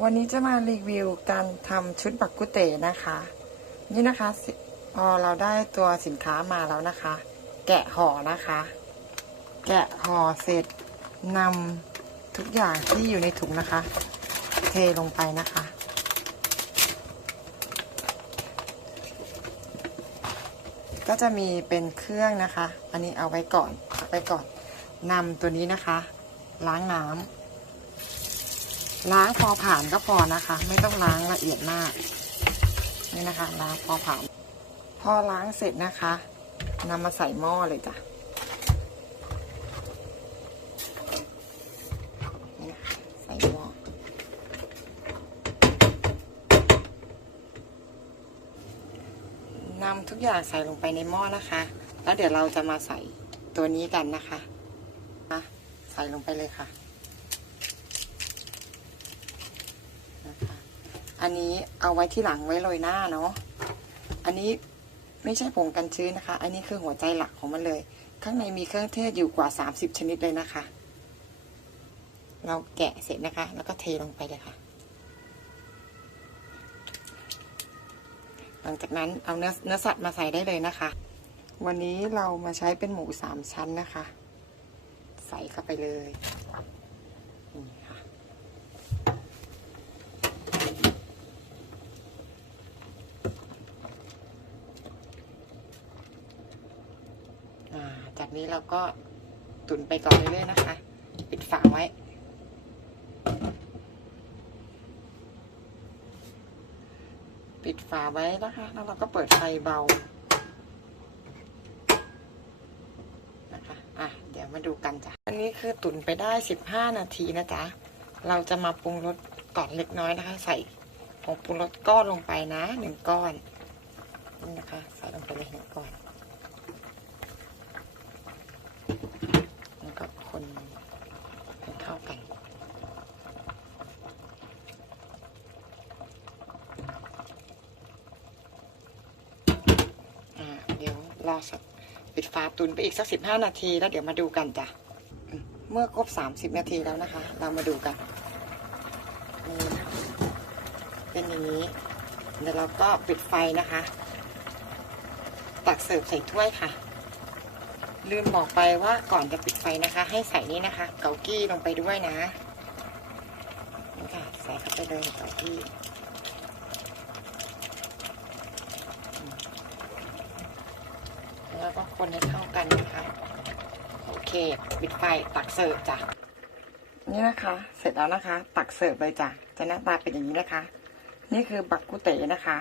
วันนี้จะมารีวิวการทำชุดบักกุเตนะคะ นี่นะคะพอเราได้ตัวสินค้ามาแล้วนะคะ แกะห่อนะคะ แกะห่อเสร็จนำทุกอย่างที่อยู่ในถุงนะคะ เทลงไปนะคะ ก็จะมีเป็นเครื่องนะคะ อันนี้เอาไว้ก่อนเอาไว้ก่อนนำตัวนี้นะคะ ล้างน้ำ ล้างพอผ่านก็พอนะคะ ไม่ต้องล้างละเอียดมาก นี่นะคะ ล้างพอผ่าน พอล้างเสร็จนะคะนำมาใส่หม้อเลยจ้ะใส่หม้อนำทุกอย่างใส่ลงไปในหม้อนะคะ แล้วเดี๋ยวเราจะมาใส่ตัวนี้กันนะคะอะใส่ลงไปเลยค่ะ อันนี้เอาไว้ที่หลังไว้โรยหน้าเนาะ อันนี้ไม่ใช่ผงกันชื้นนะคะ อันนี้คือหัวใจหลักของมันเลย ข้างในมีเครื่องเทศอยู่กว่า 30 ชนิดเลยนะคะ เราแกะเสร็จนะคะ แล้วก็เทลงไปเลยค่ะ หลังจากนั้นเอาเนื้อเนื้อสัตว์มาใส่ได้เลยนะคะ วันนี้เรามาใช้เป็นหมูสามชั้นนะคะ ใส่เข้าไปเลยนี่ค่ะ อ่าจาก นี้เราก็ตุนไปก่อนเรื่อยๆนะคะ ปิดฝาไว้ ปิดฝาไว้นะคะ แล้วเราก็เปิดไฟเบานะคะอะเดี๋ยวมาดูกันจ้ะอันนี้คือตุนไปได้ 15 นาทีนะจ๊ะเราจะมาปรุงรสก่อนเล็กน้อยนะคะ ใส่ผงปรุงรสก้อนลงไปนะหนึ่งก้อนนี่นะคะ ใส่ลงไปเลยหนึ่งก้อน แล้วก็คนให้เข้ากัน อ่า เดี๋ยว รอสักปิดฝาตุนไปอีกสักสิบห้านาทีแล้วเดี๋ยวมาดูกันจ้ะเมื่อครบสามสิบนาทีแล้วนะคะ เรามาดูกันนี่เป็นอย่างนี้เดี๋ยวเราก็ปิดไฟนะคะ ตักเสิร์ฟใส่ถ้วยค่ะ ลืมบอกไปว่าก่อนจะปิดไฟนะคะ ให้ใส่นี่นะคะ เกากี้ลงไปด้วยนะนี่ค่ะใส่เข้าไปเลยเกากี้อืม แล้วก็คนให้เข้ากันนะคะโอเคปิดไฟตักเสิร์ฟจ้ะนี่นะคะ เสร็จแล้วนะคะ ตักเสิร์ฟเลยจ้ะจะหน้าตาเป็นอย่างนี้นะคะ นี่คือบักกุเตนะคะ